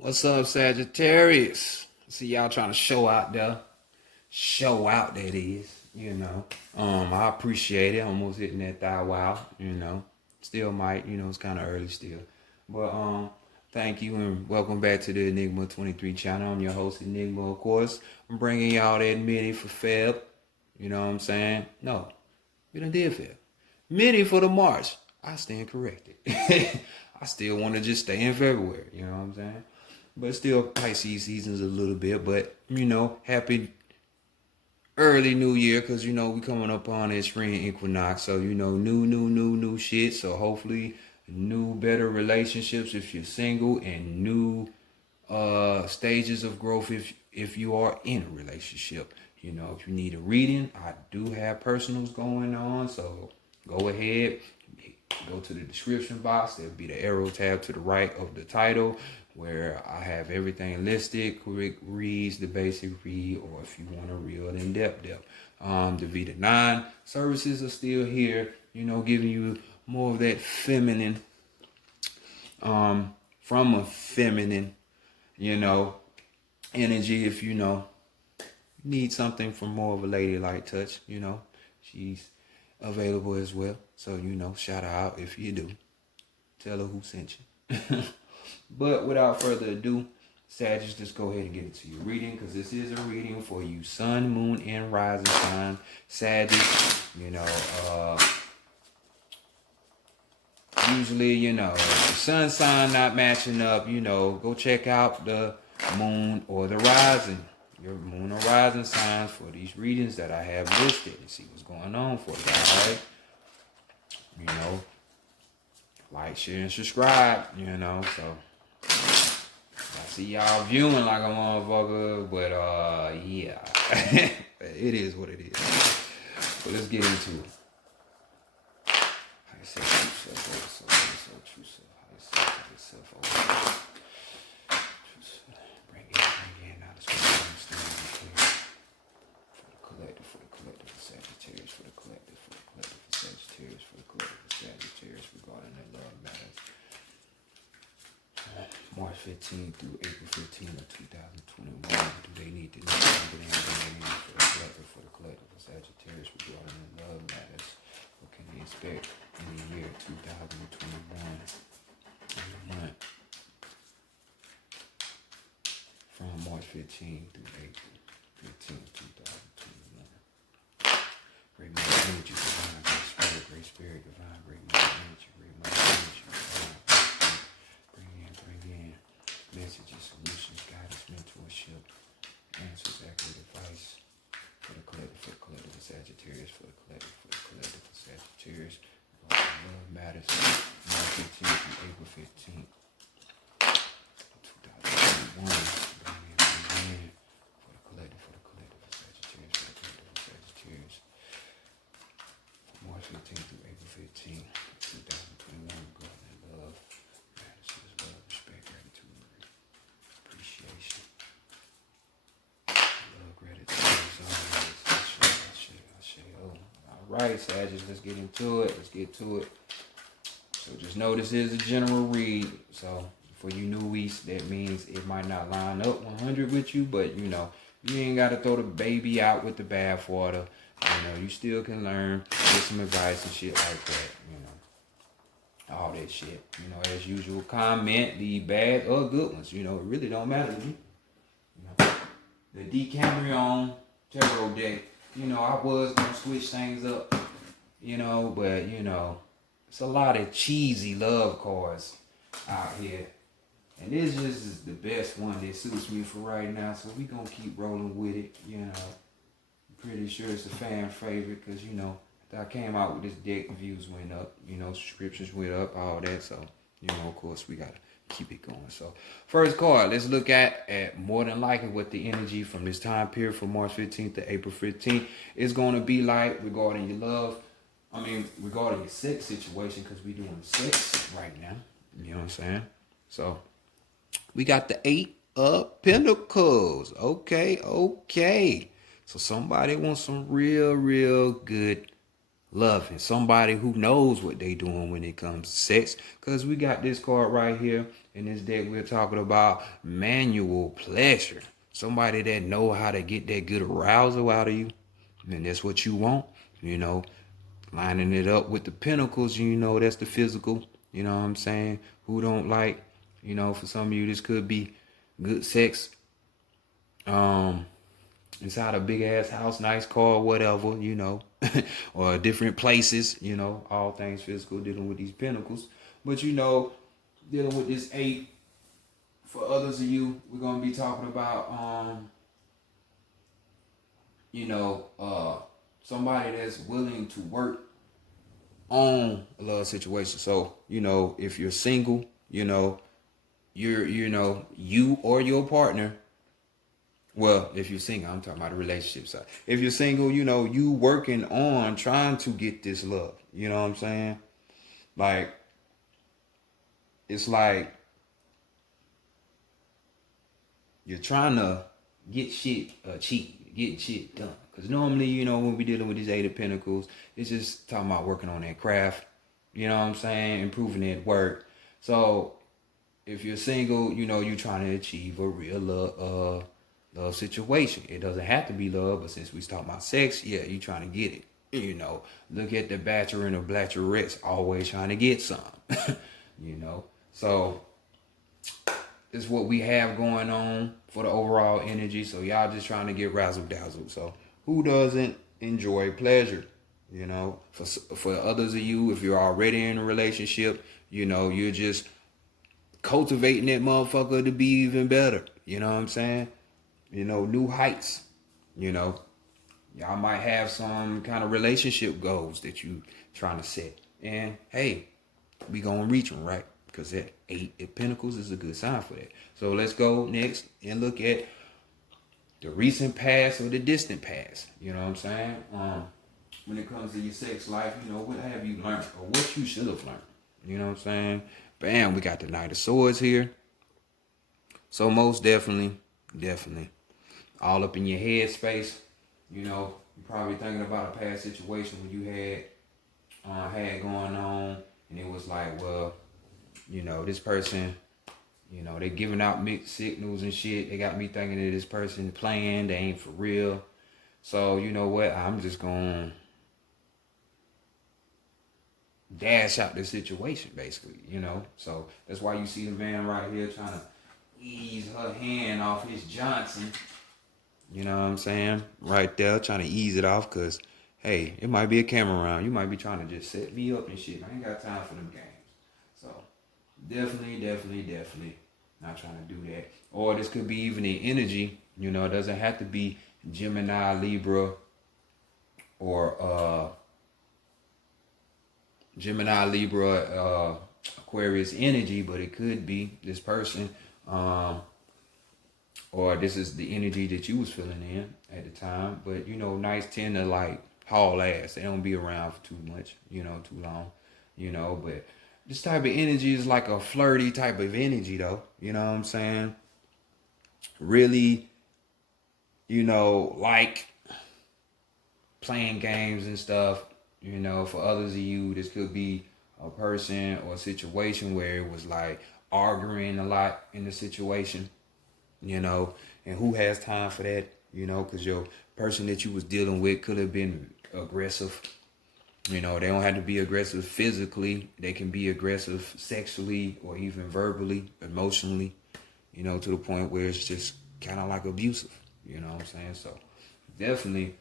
What's up, Sagittarius? See y'all trying to show out there. Show out, that is. I appreciate it. Almost hitting that thigh wow. Still might, it's kinda early still. But thank you and welcome back to the Enigma 23 channel. I'm your host, Enigma, of course. I'm bringing y'all that MIDI for Feb. You know what I'm saying? No, we done did Feb. MIDI for the March. I stand corrected. I still want to just stay in February. You know what I'm saying? But still, Pisces season's a little bit. But, happy early new year because, we coming up on that spring equinox. So, new shit. So, hopefully, new, better relationships if you're single and new stages of growth if you are in a relationship. If you need a reading, I do have personals going on. So, go ahead. Go to the description box. There'll be the arrow tab to the right of the title where I have everything listed. Quick reads, the basic read, or if you want a real in-depth depth. The Vita 9 services are still here, giving you more of that feminine, from a feminine, energy if need something from more of a ladylike touch, she's available as well. So, shout her out if you do. Tell her who sent you. But without further ado, Sagittarius, just go ahead and get into your reading because this is a reading for you sun, moon, and rising sign. Sagittarius, usually, the sun sign not matching up, go check out the moon or the rising. Your moon or rising signs for these readings that I have listed and see what's going on for you, all right? Like, share, and subscribe, so I see y'all viewing like a motherfucker, but yeah, it is what it is. So let's get into it. How you say true self, true self, how you say self, bring in, now this one, for the collective, Sagittarius, for the collective, Sagittarius, for the collective, Sagittarius, regarding their love matters. March 15th through April 15th of 2021. Do they need to know for the collective, Sagittarius, regarding their love matters? What can they expect in the year 2021? In the month from March 15th through April 15th, 2021. Great mind energy, divine, great spirit, divine, great mind energy, divine. Bring in messages, solutions, guidance, mentorship, answers, accurate advice for the collective, Sagittarius, for the collective, Sagittarius. Love matters. March 15th through April 15th, 2021. March 15th through April 15th, 2021, regarding love, matters, love, respect, gratitude, appreciation, love, gratitude, all right, Sagittarius, let's get into it. Let's get to it. So just know this is a general read. So for you newies, that means it might not line up 100 with you, but you ain't got to throw the baby out with the bathwater. You still can learn, get some advice and shit like that, all that shit. As usual, comment, leave bad or good ones. It really don't matter to me. The Decameron tarot deck, I was going to switch things up, but, it's a lot of cheesy love cards out here. And this just is the best one that suits me for right now, so we going to keep rolling with it, Pretty sure it's a fan favorite because, I came out with this deck, views went up, subscriptions went up, all that. So, of course, we got to keep it going. So, first card, let's look at more than likely what the energy from this time period from March 15th to April 15th is going to be like regarding your love. Regarding your sex situation, because we're doing sex right now. You know what I'm saying? So, we got the 8 of Pentacles. Okay. So somebody wants some real good loving, somebody who knows what they doing when it comes to sex. Because we got this card right here in this deck. We're talking about manual pleasure. Somebody that know how to get that good arousal out of you. And that's what you want, you know. Lining it up with the pentacles, you know, that's the physical. You know what I'm saying? Who don't like, you know, for some of you, this could be good sex. Inside a big ass house, nice car, whatever, you know, or different places, you know, all things physical, dealing with these pentacles. But you know, dealing with this 8, for others of you, we're gonna be talking about you know, somebody that's willing to work on a love situation. So, you know, if you're single, you know, you or your partner. Well, if you're single, I'm talking about the relationship side. If you're single, you know, you working on trying to get this love. You know what I'm saying? Like, it's like you're trying to get shit achieved, get shit done. Because normally, you know, when we dealing with these 8 of Pentacles, it's just talking about working on that craft. You know what I'm saying? Improving that work. So, if you're single, you know, you're trying to achieve a real love situation. It doesn't have to be love, but since we talking about sex, yeah, you trying to get it. You know, look at the bachelor and the bachelorettes, always trying to get some. You know, so it's what we have going on for the overall energy. So y'all just trying to get razzle dazzle. So who doesn't enjoy pleasure? You know, for others of you, if you're already in a relationship, you know, you're just cultivating that motherfucker to be even better. You know what I'm saying? You know, new heights. You know, y'all might have some kind of relationship goals that you trying to set. And hey, we gonna reach them, right? Because that 8 of Pentacles is a good sign for that. So let's go next and look at the recent past or the distant past. You know what I'm saying? When it comes to your sex life, you know, what have you learned or what you should have learned? You know what I'm saying? Bam, we got the Knight of Swords here. So most definitely, all up in your head space. You know, you're probably thinking about a past situation when you had going on, and it was like, well, you know, this person, you know, they giving out mixed signals and shit. They got me thinking that this person playing, they ain't for real. So, you know what? I'm just going to dash out the situation, basically, you know. So that's why you see the man right here trying to ease her hand off his Johnson. You know what I'm saying? Right there, trying to ease it off because, hey, it might be a camera around. You might be trying to just set me up and shit. I ain't got time for them games. So, definitely not trying to do that. Or this could be even the energy. You know, it doesn't have to be Gemini, Libra, or Aquarius energy, but it could be this person, or this is the energy that you was feeling in at the time. But you know, Knights tend to like haul ass. They don't be around for too much, you know, too long, you know. But this type of energy is like a flirty type of energy, though. You know what I'm saying? Really, you know, like playing games and stuff. You know, for others of you, this could be a person or a situation where it was like arguing a lot in the situation, you know, and who has time for that, you know, because your person that you was dealing with could have been aggressive. You know, they don't have to be aggressive physically. They can be aggressive sexually or even verbally, emotionally, you know, to the point where it's just kind of like abusive, you know what I'm saying? So definitely,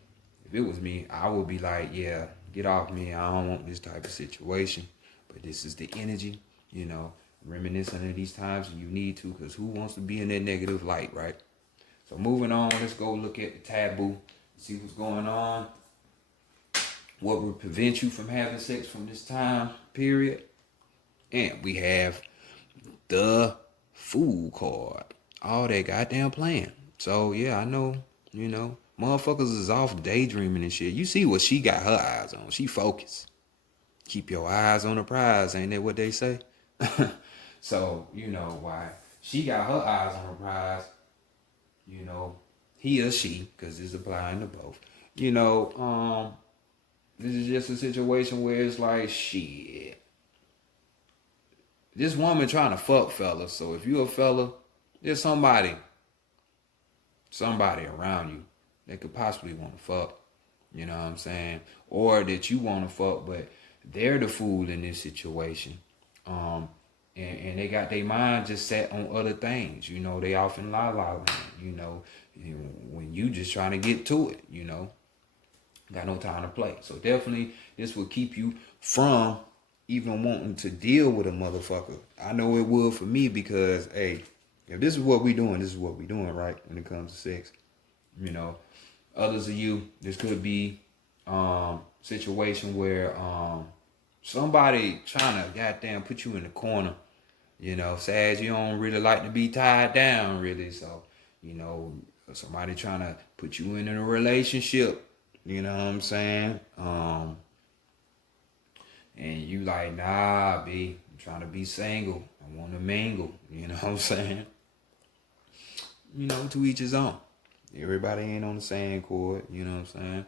if it was me, I would be like, yeah, get off me. I don't want this type of situation. But this is the energy, you know, reminiscent of these times, and you need to, because who wants to be in that negative light, right? So moving on, let's go look at the taboo, see what's going on. What would prevent you from having sex from this time period? And we have the Fool card. All that goddamn playing. So yeah, I know, you know, motherfuckers is off daydreaming and shit. You see what she got her eyes on. She focused. Keep your eyes on the prize, ain't that what they say? So, you know why she got her eyes on the prize, you know, he or she, because it's applying to both. You know, This is just a situation where it's like, shit. This woman trying to fuck fellas. So if you a fella, there's somebody around you that could possibly want to fuck. You know what I'm saying? Or that you want to fuck, but they're the fool in this situation. And they got their mind just set on other things. You know, they off in la la land, you know, when you just trying to get to it, you know. Got no time to play. So definitely this will keep you from even wanting to deal with a motherfucker. I know it would for me because, hey, if this is what we doing, this is what we doing, right? When it comes to sex. You know, others of you, this could be situation where somebody trying to goddamn put you in the corner. You know, Sag, you don't really like to be tied down, really. So, you know, somebody trying to put you in a relationship. You know what I'm saying? And you like, nah, B, I'm trying to be single. I want to mingle. You know what I'm saying? You know, to each his own. Everybody ain't on the same chord. You know what I'm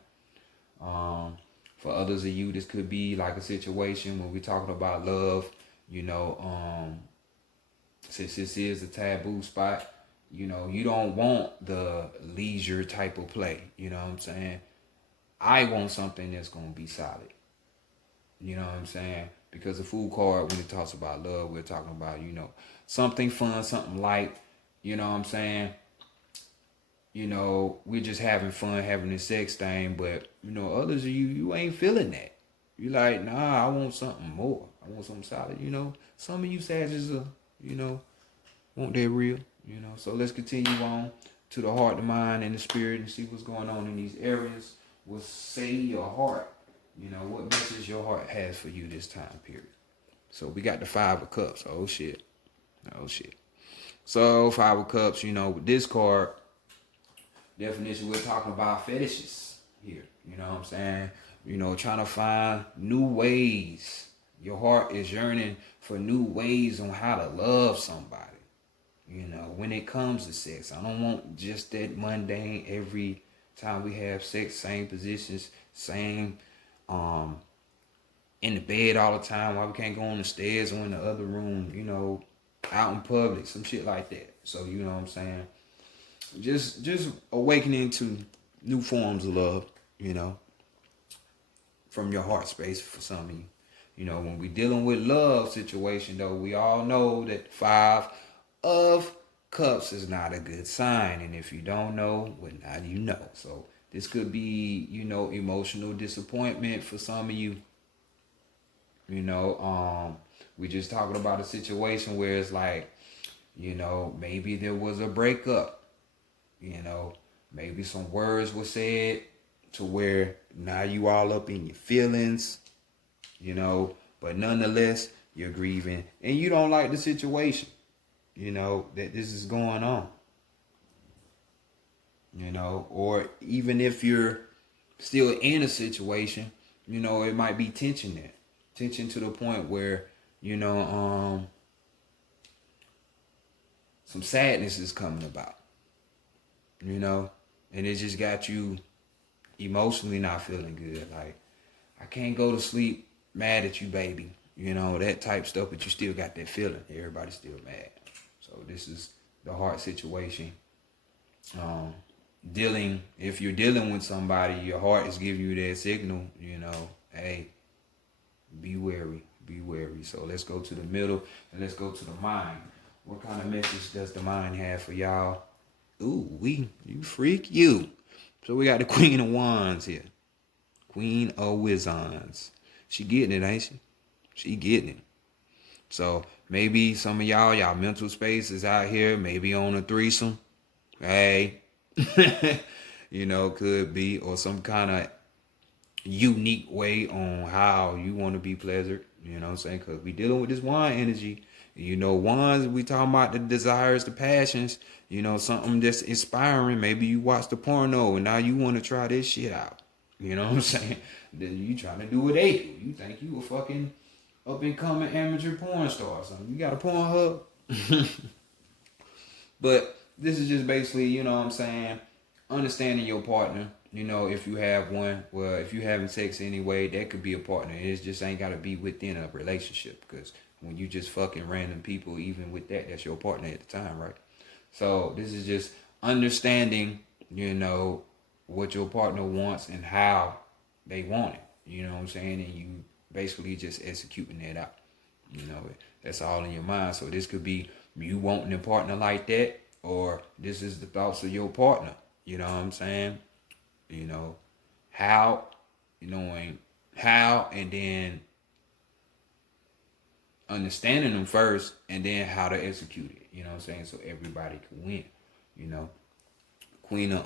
saying? For others of you, this could be like a situation when we're talking about love. You know, since this is a taboo spot, you know, you don't want the leisure type of play. You know what I'm saying? I want something that's going to be solid. You know what I'm saying? Because the Fool card, when it talks about love, we're talking about, you know, something fun, something light. You know what I'm saying? You know, we're just having fun, having this sex thing. But, you know, others of you ain't feeling that. You like, nah, I want something more. I want something solid, you know. Some of you Sagittarius are, you know, want that real, you know. So let's continue on to the heart, the mind, and the spirit and see what's going on in these areas. Will say your heart, you know, what message your heart has for you this time period. So we got the 5 of Cups. Oh shit. So 5 of Cups, you know, with this card, definition, we're talking about fetishes here. You know what I'm saying? You know, trying to find new ways. Your heart is yearning for new ways on how to love somebody. You know, when it comes to sex, I don't want just that mundane every time we have sex, same positions, same in the bed all the time, why we can't go on the stairs or in the other room, you know, out in public, some shit like that. So, you know what I'm saying? Just awakening to new forms of love, you know, from your heart space for some of you. You know, when we dealing with love situation, though, we all know that 5 of Cups is not a good sign. And if you don't know, well, now you know. So this could be, you know, emotional disappointment for some of you. You know, we just talking about a situation where it's like, you know, maybe there was a breakup. You know, maybe some words were said to where now you all up in your feelings, you know, but nonetheless, you're grieving and you don't like the situation, you know, that this is going on, you know, or even if you're still in a situation, you know, it might be tension there, tension to the point where, you know, some sadness is coming about, you know, and it just got you emotionally not feeling good. Like, I can't go to sleep mad at you, baby. You know, that type stuff, but you still got that feeling. Everybody's still mad. So this is the hard situation. If you're dealing with somebody, your heart is giving you that signal, you know, hey, be wary, be wary. So let's go to the middle and let's go to the mind. What kind of message does the mind have for y'all? Ooh, you freak, you. So we got the Queen of Wands here. Queen of Wizards. She getting it, ain't she? She getting it. So maybe some of y'all mental space is out here, maybe on a threesome. Hey, you know, could be, or some kind of unique way on how you want to be pleasured. You know what I'm saying? Because we dealing with this wand energy. You know, wands, we talking about the desires, the passions, you know, something that's inspiring. Maybe you watch the porno and now you want to try this shit out. You know what I'm saying? Then you trying to do what they do. You think you a fucking up and coming amateur porn star or something. You got a porn hub. But this is just basically, you know what I'm saying, understanding your partner. You know, if you have one, well, if you're having sex anyway, that could be a partner. It just ain't got to be within a relationship, because when you just fucking random people, even with that, that's your partner at the time, right? So this is just understanding, you know, what your partner wants and how they want it. You know what I'm saying? And you basically just executing that out. You know, that's all in your mind. So this could be you wanting a partner like that, or this is the thoughts of your partner. You know what I'm saying? You know, how, knowing how, and then understanding them first, and then how to execute it. You know what I'm saying? So everybody can win. You know, Queen of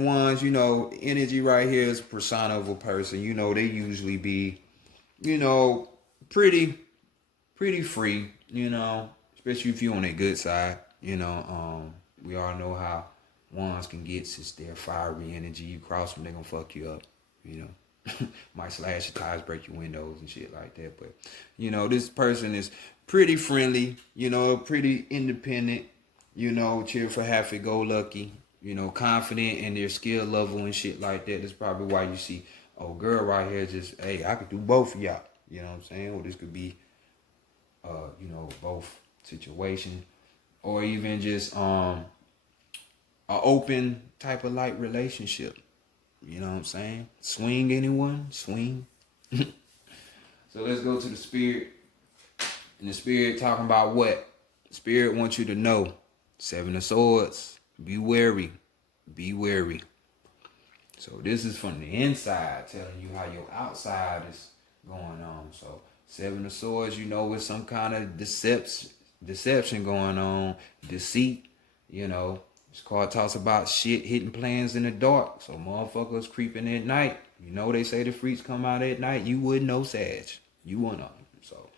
Wands. You know, energy right here is persona of a person. You know, they usually be, you know, pretty free. You know, especially if you're on their good side. You know, we all know how Wands can get, since they're fiery energy. You cross them, they're gonna fuck you up. You know, might slash your tires, break your windows and shit like that. But you know, this person is pretty friendly. You know, pretty independent. You know, cheerful, happy, go lucky. You know, confident in their skill level and shit like that. That's probably why you see, oh, girl right here, just, hey, I could do both of y'all. You know what I'm saying? Or this could be, you know, both situation, or even just a open type of like relationship. You know what I'm saying? Swing, anyone? Swing. So let's go to the spirit. And the spirit talking about what? The spirit wants you to know. 7 of Swords. Be wary. Be wary. So this is from the inside, telling you how your outside is going on. So 7 of Swords, you know, with some kind of deception going on, deceit. You know, this card talks about shit hitting plans in the dark. So motherfuckers creeping at night. You know, they say the freaks come out at night. You wouldn't know, Sag. You one of them. So,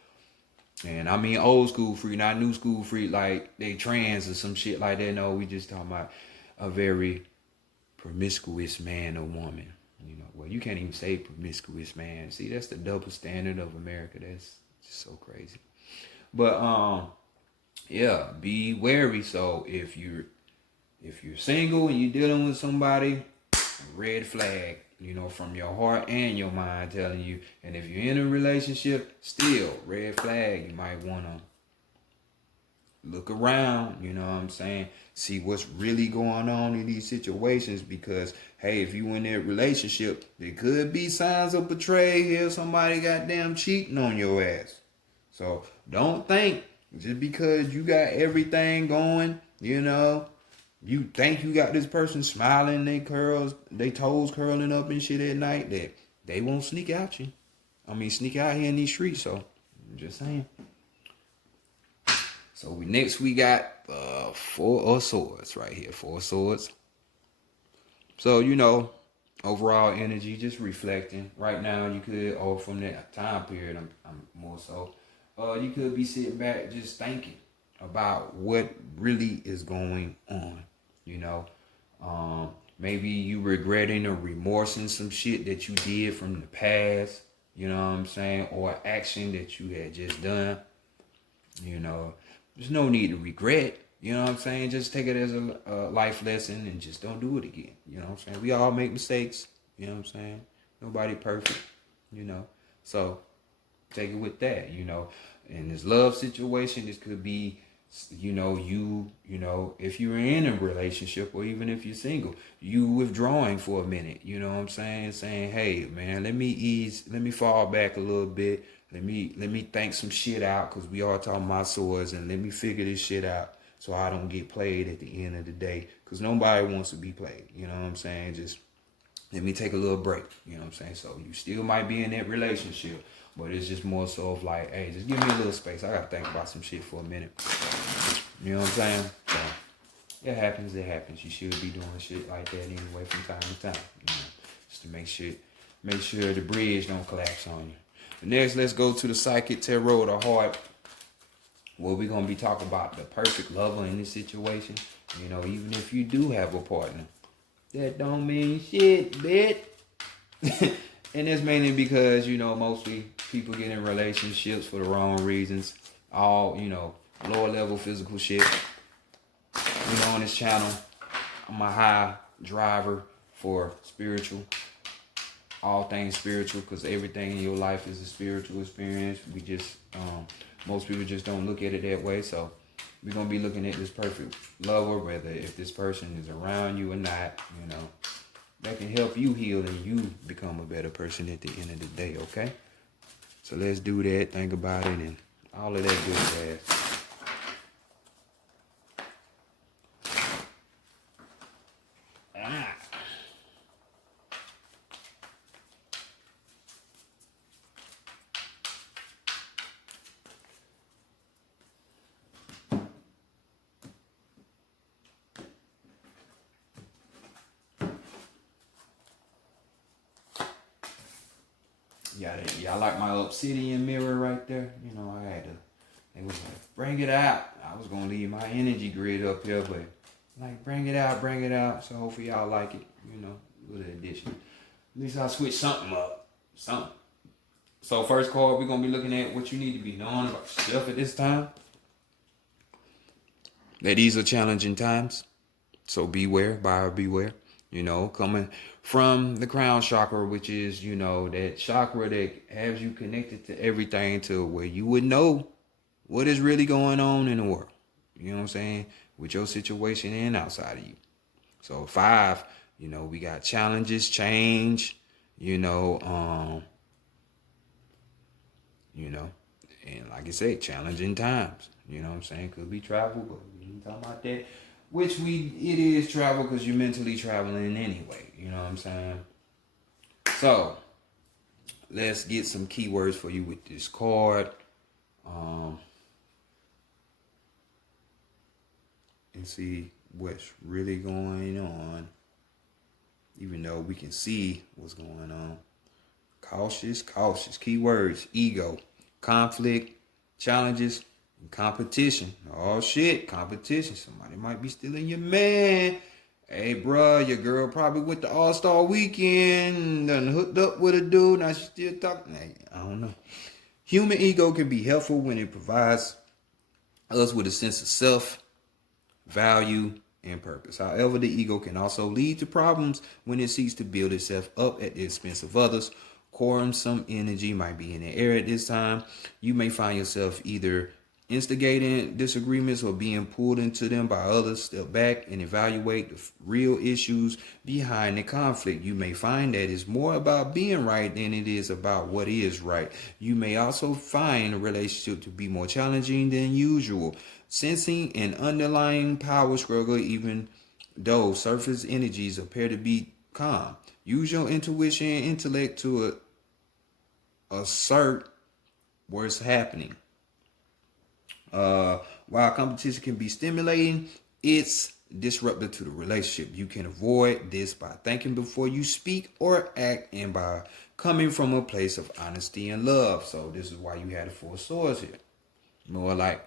and I mean old school freak, not new school freak, like they trans or some shit like that. No, we just talking about a very promiscuous man or woman. You know, well, you can't even say promiscuous man. See, that's the double standard of America. That's just so crazy. But yeah, be wary. So if you're single and you're dealing with somebody, red flag, you know, from your heart and your mind telling you. And if you're in a relationship, still red flag. You might want to look around, you know what I'm saying? See what's really going on in these situations, because, hey, if you in that relationship, there could be signs of betrayal here. Somebody goddamn cheating on your ass. So don't think just because you got everything going, you know, you think you got this person smiling, they toes curling up and shit at night, that they won't sneak out you. I mean, sneak out here in these streets. So I'm just saying. So we got 4 of Swords right here. 4 of Swords. So, you know, overall energy, just reflecting. Right now, you could, or from that time period, I'm more so, you could be sitting back just thinking about what really is going on. You know, maybe you regretting or remorsing some shit that you did from the past. You know what I'm saying? Or action that you had just done. You know, there's no need to regret. You know what I'm saying? Just take it as a life lesson and just don't do it again. You know what I'm saying? We all make mistakes. You know what I'm saying? Nobody perfect. You know? So take it with that. You know, in this love situation, this could be, you know, if you're in a relationship, or even if you're single, you withdrawing for a minute. You know what I'm saying? Saying, hey, man, let me fall back a little bit. Let me think some shit out, because we are talking about swords, and let me figure this shit out so I don't get played at the end of the day, because nobody wants to be played. You know what I'm saying? Just let me take a little break. You know what I'm saying? So you still might be in that relationship, but it's just more so of like, hey, just give me a little space. I gotta think about some shit for a minute. You know what I'm saying? So it happens. You should be doing shit like that anyway from time to time. You know, just to make sure the bridge don't collapse on you. Next, let's go to the Psychic Tarot, the heart, where we're going to be talking about the perfect lover in this situation. You know, even if you do have a partner, that don't mean shit, bitch. And that's mainly because, you know, mostly people get in relationships for the wrong reasons. All, you know, lower level physical shit. You know, on this channel, I'm a high driver for spiritual, all things spiritual, because everything in your life is a spiritual experience. We just, most people just don't look at it that way. So we're going to be looking at this perfect lover, whether if this person is around you or not, you know, that can help you heal and you become a better person at the end of the day, okay? So let's do that, think about it, and all of that good jazz. Yeah, I like my obsidian mirror right there. You know, I had to, they was like, bring it out. I was going to leave my energy grid up here, but like, bring it out, bring it out. So hopefully y'all like it, you know, with an addition. At least I'll switch something up. Something. So first card, we're going to be looking at what you need to be knowing about yourself at this time. That these are challenging times. So beware, buyer beware. You know, coming from the crown chakra, which is, you know, that chakra that has you connected to everything, to where you would know what is really going on in the world. You know what I'm saying? With your situation and outside of you. So 5, you know, we got challenges, change, you know, and like I said, challenging times. You know what I'm saying? Could be travel, but we ain't talking about that. Which it is travel, because you're mentally traveling anyway. You know what I'm saying? So let's get some keywords for you with this card. And see what's really going on. Even though we can see what's going on. Cautious. Keywords: ego, conflict, challenges, and competition. Oh shit, competition. Somebody might be stealing your man. Hey, bruh, your girl probably went to All-Star Weekend, done hooked up with a dude, now she still talking. I don't know. Human ego can be helpful when it provides us with a sense of self, value, and purpose. However, the ego can also lead to problems when it seeks to build itself up at the expense of others. Quarrelsome energy might be in the air at this time. You may find yourself either instigating disagreements or being pulled into them by others. Step back and evaluate the real issues behind the conflict. You may find that it's more about being right than it is about what is right. You may also find a relationship to be more challenging than usual. Sensing an underlying power struggle, even though surface energies appear to be calm. Use your intuition and intellect to assert what's happening. While competition can be stimulating, it's disruptive to the relationship. You can avoid this by thinking before you speak or act, and by coming from a place of honesty and love. So this is why you had the 4 swords here. More like,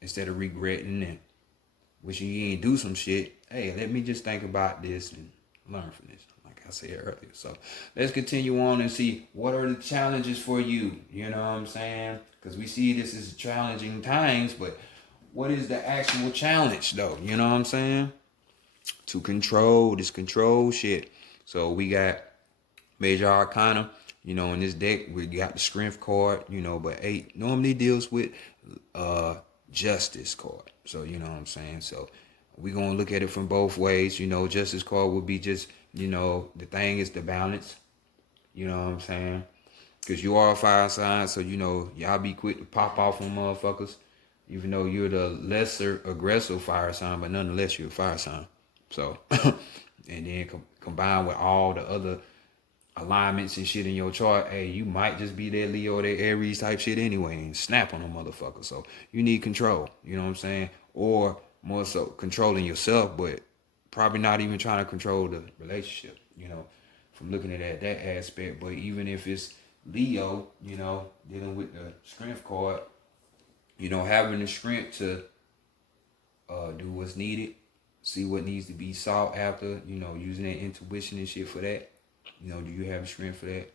instead of regretting and wishing you ain't do some shit, hey, let me just think about this and learn from this, like I said earlier. So let's continue on and see what are the challenges for you. You know what I'm saying? Because we see this as challenging times, but what is the actual challenge though? You know what I'm saying? To control this control shit. So we got major arcana. You know, in this deck we got the strength card. You know, but 8 normally deals with justice card. So you know what I'm saying? So we're gonna look at it from both ways. You know, justice card would be just, you know, the thing is the balance. You know what I'm saying? Because you are a fire sign, so you know, y'all be quick to pop off on motherfuckers, even though you're the lesser aggressive fire sign, but nonetheless you're a fire sign. So and then combined with all the other alignments and shit in your chart, hey, you might just be that Leo, that Aries type shit anyway, and snap on a motherfucker. So you need control, you know what I'm saying? Or more so controlling yourself, but probably not even trying to control the relationship, you know, from looking at that aspect. But even if it's Leo, you know, dealing with the strength card, you know, having the strength to do what's needed, see what needs to be sought after, you know, using that intuition and shit for that. You know, do you have the strength for that?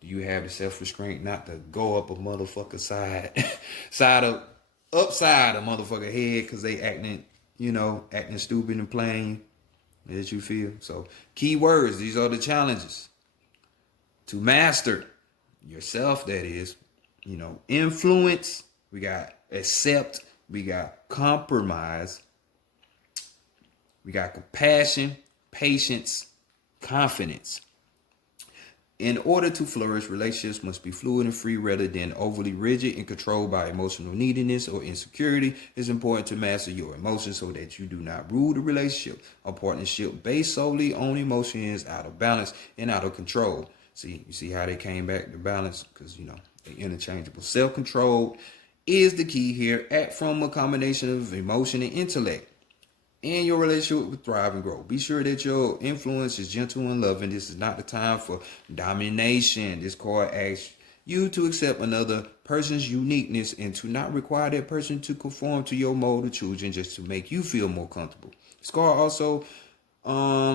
Do you have the self-restraint not to go up a motherfucker upside a motherfucker head because they acting stupid and playing? As you feel. So keywords, these are the challenges. To master yourself, that is, influence, we got accept, we got compromise, we got compassion, patience, confidence. In order to flourish, relationships must be fluid and free rather than overly rigid and controlled by emotional neediness or insecurity. It's important to master your emotions so that you do not rule the relationship. A partnership based solely on emotion is out of balance and out of control. See, you see how they came back to balance? Because, they're interchangeable. Self-control is the key here. Act from a combination of emotion and intellect. And your relationship will thrive and grow. Be sure that your influence is gentle and loving. This is not the time for domination. This card asks you to accept another person's uniqueness and to not require that person to conform to your mode of choosing just to make you feel more comfortable. This card also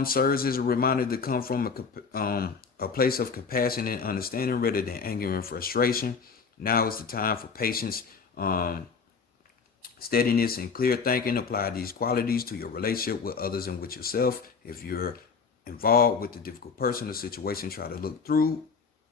serves as a reminder to come from a place of compassion and understanding rather than anger and frustration. Now is the time for patience, steadiness, and clear thinking. Apply these qualities to your relationship with others and with yourself. If you're involved with a difficult person or situation, try to look through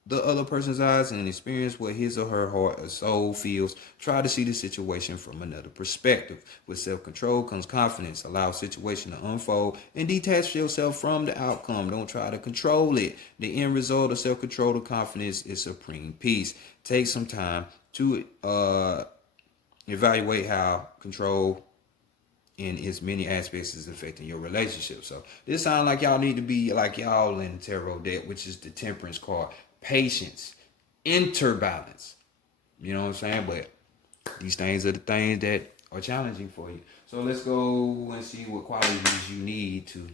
the other person's eyes and experience what his or her heart or soul feels. Try to see the situation from another perspective. With self-control comes confidence. Allow the situation to unfold and detach yourself from the outcome. Don't try to control it. The end result of self-control and confidence is supreme peace. Take some time to evaluate how control in its many aspects is affecting your relationship. So this sounds like y'all need to be like y'all in the tarot deck, which is the temperance card. Patience, interbalance. You know what I'm saying? But these things are the things that are challenging for you. So let's go and see what qualities you need to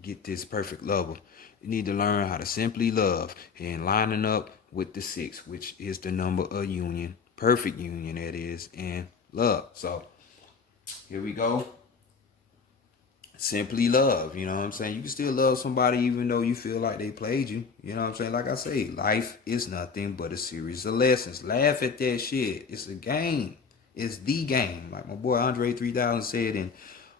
get this perfect lover. You need to learn how to simply love and lining up with the 6, which is the number of union. Perfect union, that is, and love. So here we go. Simply love. You know what I'm saying? You can still love somebody even though you feel like they played you. You know what I'm saying? Like I say, life is nothing but a series of lessons. Laugh at that shit. It's a game. It's the game. Like my boy Andre 3000 said in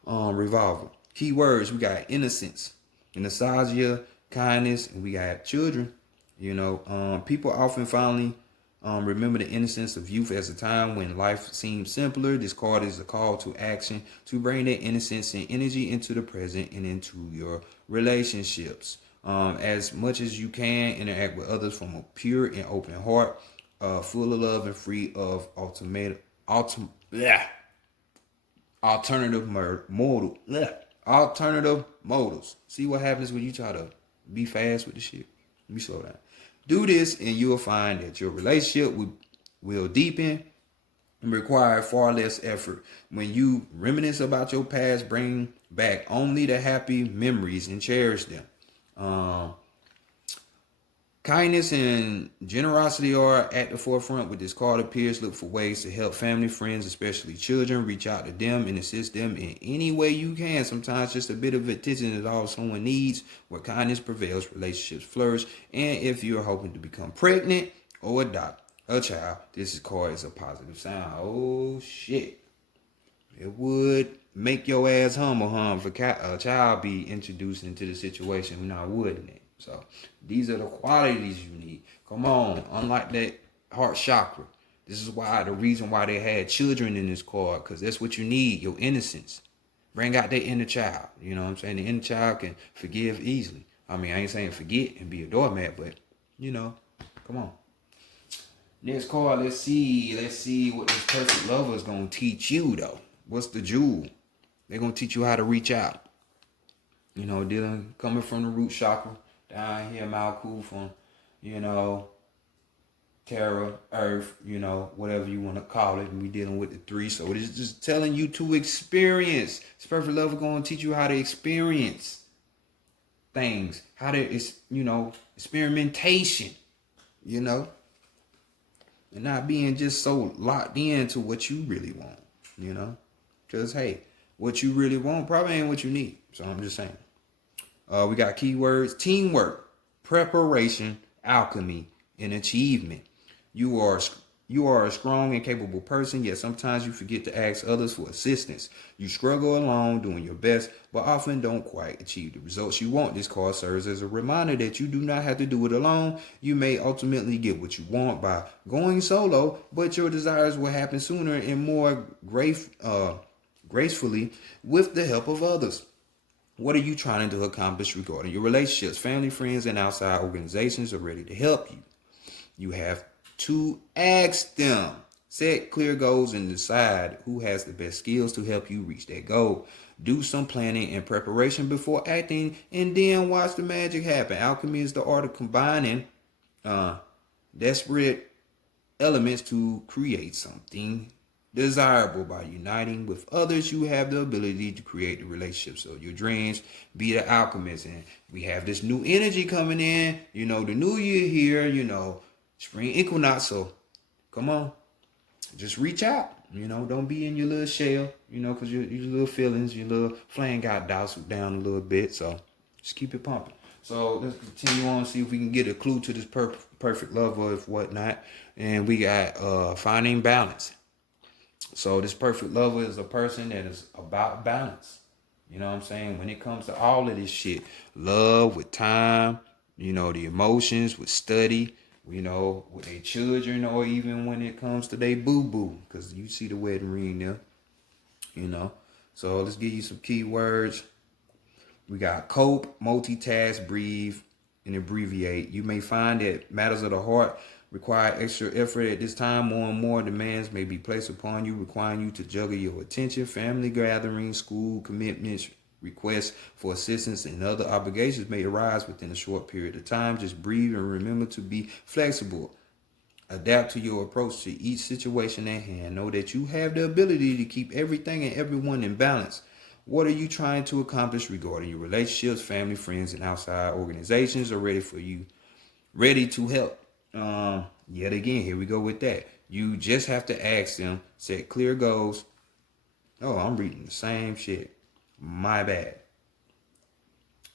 Revolver. Keywords, we got innocence, nostalgia, kindness, and we got children. People often finally remember the innocence of youth as a time when life seemed simpler. This card is a call to action to bring that innocence and energy into the present and into your relationships. As much as you can, interact with others from a pure and open heart, full of love and free of alternative motives. See what happens when you try to be fast with the shit. Let me slow down. Do this and you will find that your relationship will deepen and require far less effort. When you reminisce about your past, bring back only the happy memories and cherish them. Kindness and generosity are at the forefront with this card appears. Look for ways to help family, friends, especially children. Reach out to them and assist them in any way you can. Sometimes just a bit of attention is all someone needs. Where kindness prevails, relationships flourish. And if you're hoping to become pregnant or adopt a child, this card is a positive sign. Oh shit. It would make your ass hum for a child be introduced into the situation. Now, wouldn't it? So these are the qualities you need. Come on, unlike that heart chakra. This is why the reason why they had children in this card, because that's what you need, your innocence. Bring out that inner child. You know what I'm saying? The inner child can forgive easily. I mean, I ain't saying forget and be a doormat, but come on. Next card, let's see what this perfect lover is gonna teach you though. What's the jewel? They're gonna teach you how to reach out. Coming from the root chakra. Down here, Malku from, Terra, Earth, whatever you want to call it. And we dealing with the 3. So it is just telling you to experience. This perfect love is going to teach you how to experience things. How to, experimentation, and not being just so locked into what you really want, Because, hey, what you really want probably ain't what you need. So I'm just saying. We got keywords: teamwork, preparation, alchemy, and achievement. You You are a strong and capable person, yet sometimes you forget to ask others for assistance. You struggle alone, doing your best, but often don't quite achieve the results you want. This card serves as a reminder that you do not have to do it alone. You may ultimately get what you want by going solo, but your desires will happen sooner and more gracefully with the help of others. What are you trying to accomplish regarding your relationships? Family, friends, and outside organizations are ready to help you. You have to ask them. Set clear goals and decide who has the best skills to help you reach that goal. Do some planning and preparation before acting, and then watch the magic happen. Alchemy is the art of combining desperate elements to create something desirable. By uniting with others, you have the ability to create the relationships of your dreams. Be the alchemist. And we have this new energy coming in, the new year here, spring equinox. So come on, just reach out, don't be in your little shell, because your little feelings, your little flame got doused down a little bit. So just keep it pumping. So let's continue on, see if we can get a clue to this perfect love or if whatnot. And we got finding balance. So this perfect lover is a person that is about balance. You know what I'm saying? When it comes to all of this shit, love with time, the emotions with study, with their children, or even when it comes to their boo-boo, because you see the wedding ring there, So let's give you some keywords. We got cope, multitask, breathe, and abbreviate. You may find that matters of the heart require extra effort at this time. More and more demands may be placed upon you, requiring you to juggle your attention, family gatherings, school commitments, requests for assistance, and other obligations may arise within a short period of time. Just breathe and remember to be flexible. Adapt to your approach to each situation at hand. Know that you have the ability to keep everything and everyone in balance. What are you trying to accomplish regarding your relationships? Family, friends, and outside organizations are ready for you, ready to help. Yet again, here we go with that. You just have to ask them, set clear goals. Oh, I'm reading the same shit. My bad.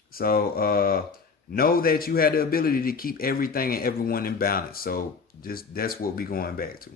So, know that you have the ability to keep everything and everyone in balance. So, that's what we're going back to.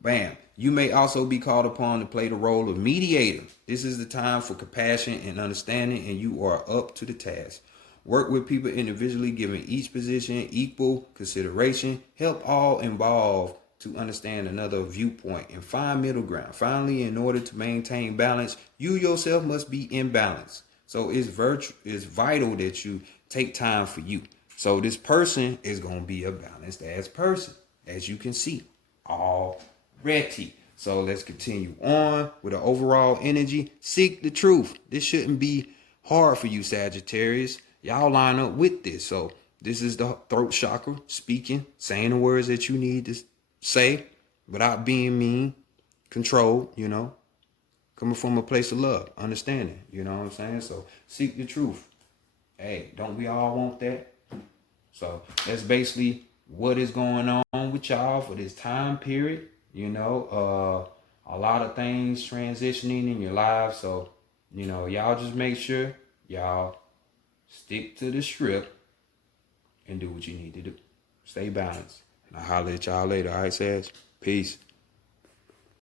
Bam. You may also be called upon to play the role of mediator. This is the time for compassion and understanding, and you are up to the task. Work with people individually, giving each position equal consideration. Help all involved to understand another viewpoint and find middle ground. Finally, in order to maintain balance, you yourself must be in balance. So it's vital that you take time for you. So this person is going to be a balanced ass person, as you can see already. So let's continue on with the overall energy. Seek the truth. This shouldn't be hard for you, Sagittarius. Y'all line up with this. So this is the throat chakra speaking, saying the words that you need to say without being mean, controlled, coming from a place of love, understanding, you know what I'm saying? So seek the truth. Hey, don't we all want that? So that's basically what is going on with y'all for this time period. A lot of things transitioning in your lives. So, y'all just make sure y'all stick to the script and do what you need to do. Stay balanced. And I'll holler at y'all later. All right, Sag? Peace.